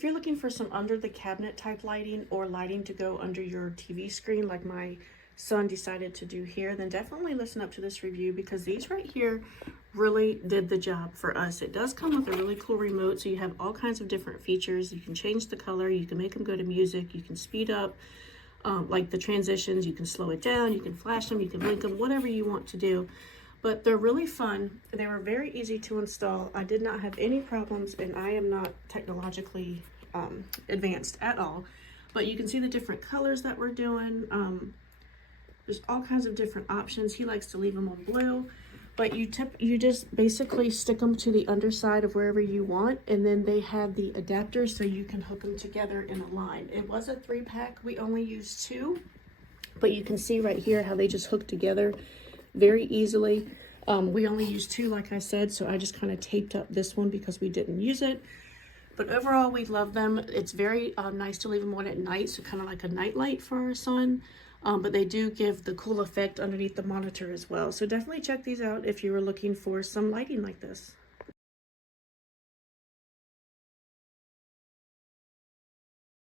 If you're looking for some under the cabinet type lighting or lighting to go under your TV screen like my son decided to do here, then definitely listen up to this review, because these right here really did the job for us. It does come with a really cool remote, so you have all kinds of different features. You can change the color, you can make them go to music, you can speed up like the transitions, you can slow it down, you can flash them, you can blink them, whatever you want to do. But they're really fun. They were very easy to install. I did not have any problems, and I am not technologically advanced at all. But you can see the different colors that we're doing. There's all kinds of different options. He likes to leave them on blue, but you just basically stick them to the underside of wherever you want, and then they have the adapters so you can hook them together in a line. It was a 3-pack. We only used 2, but you can see right here how they just hook together very easily. We only used 2, like I said, so I just kind of taped up this one because we didn't use it. But overall, we love them. It's very nice to leave them on at night, so kind of like a night light for our son. But they do give the cool effect underneath the monitor as well. So definitely check these out if you were looking for some lighting like this.